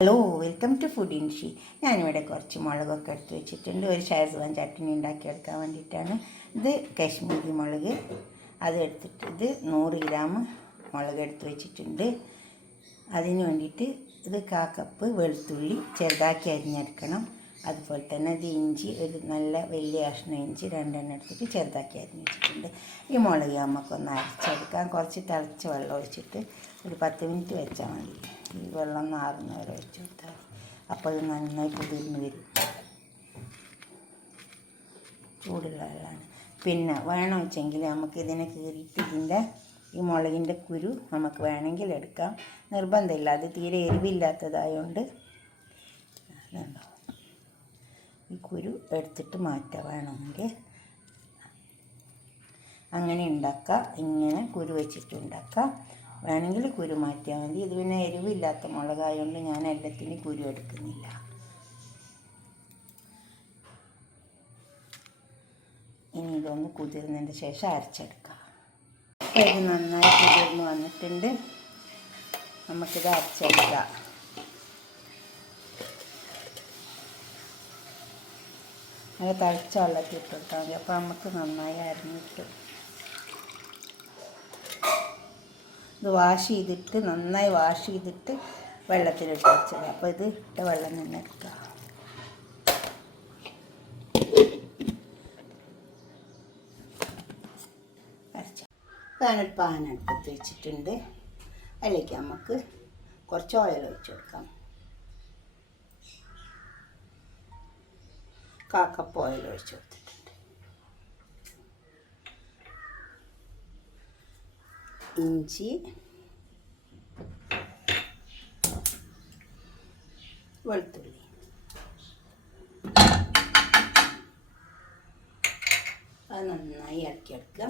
Hello, welcome to food ഇൻഷി. ഞാനിവിടെ കുറച്ച് മുളകൊക്കെ എടുത്ത് വെച്ചിട്ടുണ്ട്. ഒരു ഷേസ്വാൻ ചട്നി ഉണ്ടാക്കിയെടുക്കാൻ വേണ്ടിയിട്ടാണ്. ഇത് കാശ്മീരി മുളക്, അത് എടുത്തിട്ട് ഇത് 100 ഗ്രാം മുളക് എടുത്ത് വെച്ചിട്ടുണ്ട്. അതിന് വേണ്ടിയിട്ട് ഇത് 1/4 കപ്പ് വെളുത്തുള്ളി ചെറുതാക്കി അരിഞ്ഞെടുക്കണം. അതുപോലെ തന്നെ ഇത് ഇഞ്ചി, ഒരു നല്ല വലിയ കഷ്ണം ഇഞ്ചി 2 എടുത്തിട്ട് ചെറുതാക്കി അരിഞ്ഞ് വെച്ചിട്ടുണ്ട്. ഈ മുളക് നമുക്കൊന്ന് അരച്ചെടുക്കാം. കുറച്ച് തിളച്ച വെള്ളം ഒഴിച്ചിട്ട് ഒരു 10 മിനിറ്റ് വെച്ചാൽ മതി. ഈ വെള്ളം നാറുന്ന വരെ ഒഴിച്ച് കൊടുത്താൽ അപ്പോൾ ഇത് നന്നായി കുതിർന്ന് വരും. ചൂടുള്ള വെള്ളമാണ്. പിന്നെ വേണമെന്ന് വെച്ചെങ്കിൽ നമുക്ക് ഇതിനെ കീറിയിട്ട് ഈ മുളകിൻ്റെ കുരു നമുക്ക് വേണമെങ്കിൽ എടുക്കാം. നിർബന്ധമില്ല, അത് തീരെ എരിവില്ലാത്തതായതുകൊണ്ട് ഈ കുരു എടുത്തിട്ട് മാറ്റാം. വേണമെങ്കിൽ അങ്ങനെ ഉണ്ടാക്കാം. ഇങ്ങനെ കുരു വെച്ചിട്ട് ഉണ്ടാക്കാം. വേണമെങ്കിൽ കുരു മാറ്റിയാൽ മതി. ഇത് പിന്നെ എരിവില്ലാത്ത മുളകായതുകൊണ്ട് ഞാൻ എല്ലാത്തിനും കുരു എടുക്കുന്നില്ല. ഇനി ഇതൊന്ന് കുതിർന്നതിന് ശേഷം അരച്ചെടുക്കാം. ഇത് നന്നായി കുതിർന്ന് വന്നിട്ടുണ്ട്. നമുക്കിത് അരച്ചെടുക്കാം. അത് തിളച്ച വെള്ളത്തിൽ ഇട്ടിട്ടാൽ മതി. അപ്പോൾ നമുക്ക് നന്നായി അരിഞ്ഞിട്ടും ഇത് നന്നായി വാഷ് ചെയ്തിട്ട് വെള്ളത്തിലിട്ട് വെച്ചത്. അപ്പോൾ ഇത് ഇട്ട വെള്ളം തന്നെ എടുക്കുക. ഞാനൊരു പാൻ അടുപ്പത്ത് വെച്ചിട്ടുണ്ട്. അതിലേക്ക് നമുക്ക് കുറച്ച് ഓയിൽ ഒഴിച്ച് കൊടുക്കാം. 1/4 കപ്പ് ഓയിൽ ഒഴിച്ച് കൊടുത്തിട്ടുണ്ട്. ഇഞ്ചി, വെളുത്തുള്ളി, അത് നന്നായി ഇളക്കിയെടുക്കുക.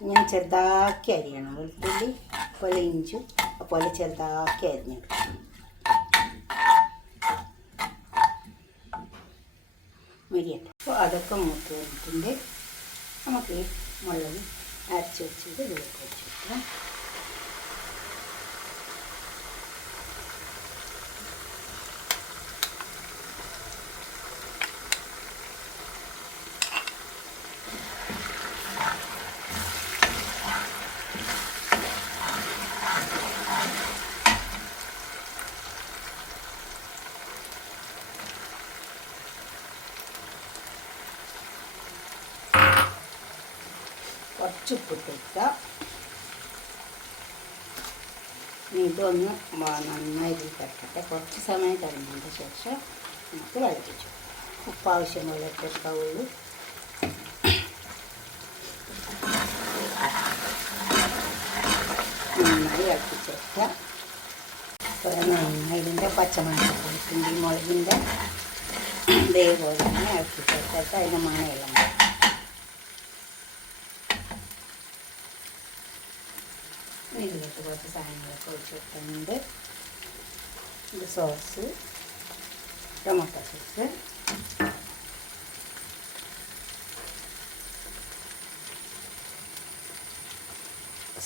ഇങ്ങനെ ചെറുതാക്കി അരിയണം. വെളുത്തുള്ളി പോലെ ഇഞ്ചും അതുപോലെ ചെറുതാക്കി അരിഞ്ഞെടുക്കണം. മരിയട്ടെ. അപ്പോൾ അതൊക്കെ മൂത്ത് വന്നിട്ടുണ്ട്. നമുക്ക് ഈ മുളക് അരച്ച് വെച്ചത് ഇതിലേക്ക് വെച്ച് കൊടുക്കാം. കുറച്ച് ഉപ്പിട്ട് വയ്ക്കുക. ഇതൊന്ന് നന്നായി തട്ടട്ടെ. കുറച്ച് സമയം കഴിഞ്ഞതിന് ശേഷം നമുക്ക് തിളപ്പിച്ചു. ഉപ്പ് ആവശ്യമുള്ള ഇട്ടെടുക്കാവുള്ളൂ. നന്നായി ഇളപ്പിച്ചെടുക്കുക. അപ്പോൾ നന്നായി ഇതിൻ്റെ പച്ചമണം പോയിട്ടുണ്ട്. മുളകിൻ്റെ ഇതേപോലെ തന്നെ ഇളപ്പിച്ചെടുത്തിട്ട് അതിൻ്റെ മണയെല്ലാം ഇതിലേക്ക് കുറച്ച് സാധനങ്ങളൊക്കെ ഒഴിച്ച് കൊടുക്കുന്നുണ്ട്. ഇത് sauce, tomato sauce,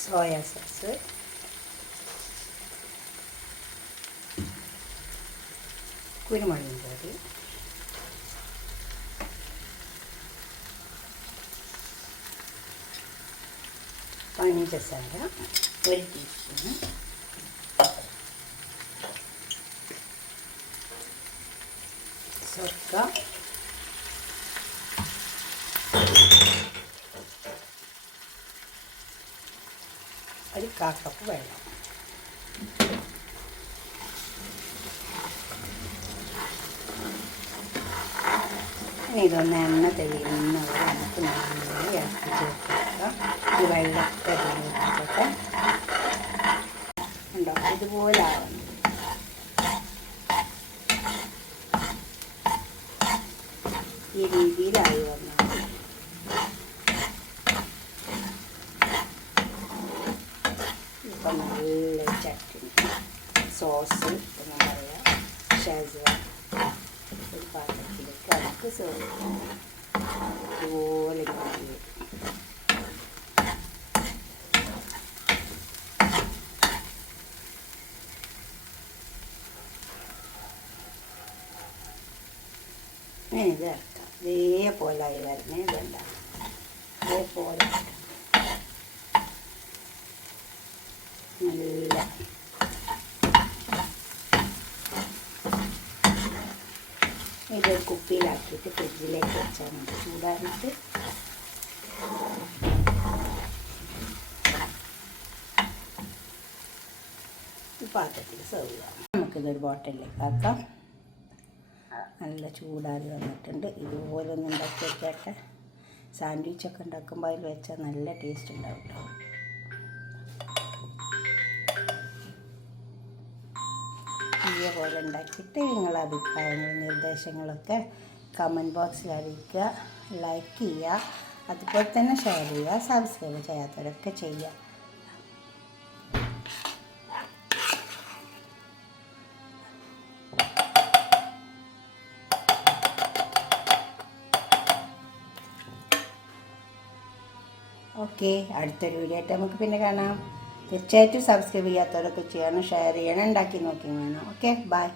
soya sauce, കുരുമുളക് പൊടി, പഞ്ചസാര 1 ടീസ്പൂൺ, സുർക്ക, 1/4 കപ്പ് വെള്ളം. ഇതൊന്ന് എണ്ണ തെളിയുന്നവരെ നമുക്ക് നന്നായി ഇളക്കി ചേർക്കാം. ഈ വെള്ളത്തെ വെച്ചിട്ട് ഉണ്ടോ ഇതുപോലെ ആവണം. ഈ രീതിയിലായി വന്നാൽ ഇപ്പം നല്ല ചട്നി സോസ് എന്ന് പറയാം. ഷേസ്വാൻ ഒരു പാത്രത്തിലേക്ക് അടുത്ത് സെർവ് ഇതുപോലെ വരും. ഇത് ഇറക്കാം. ഇതേപോലെ ആയി വരണേ. ഇതുണ്ടാവും ഇതേപോലെ നല്ല ഇത് കുപ്പിയിലാക്കിയിട്ട് ഫ്രിഡ്ജിലേക്ക് വെച്ചാൽ മതി. ചൂടാറിയിട്ട് പാത്രത്തിൽ സെർവ് ചെയ്യാം. നമുക്കിതൊരു ബോട്ടിലേക്ക് ആക്കാം. നല്ല ചൂടാറി വന്നിട്ടുണ്ട്. ഇതുപോലെ ഒന്ന് ഉണ്ടാക്കി വെച്ചാട്ടെ. സാൻഡ്വിച്ചൊക്കെ ഉണ്ടാക്കുമ്പോൾ അതിൽ വെച്ചാൽ നല്ല ടേസ്റ്റ് ഉണ്ടാവും കേട്ടോ. ഇതേപോലെ ഉണ്ടാക്കിയിട്ട് നിങ്ങളുടെ അഭിപ്രായങ്ങളും നിർദ്ദേശങ്ങളൊക്കെ കമൻറ്റ് ബോക്സിൽ അറിയിക്കുക. ലൈക്ക് ചെയ്യുക, അതുപോലെ തന്നെ ഷെയർ ചെയ്യുക. സബ്സ്ക്രൈബ് ചെയ്യാത്തവരൊക്കെ ചെയ്യുക. ഓക്കെ, അടുത്തൊരു വീഡിയോ ആയിട്ട് നമുക്ക് പിന്നെ കാണാം. തീർച്ചയായിട്ടും സബ്സ്ക്രൈബ് ചെയ്യാത്തവരൊക്കെ ചെയ്യണം, ഷെയർ ചെയ്യണം, ഉണ്ടാക്കി നോക്കി വേണം. Okay, by.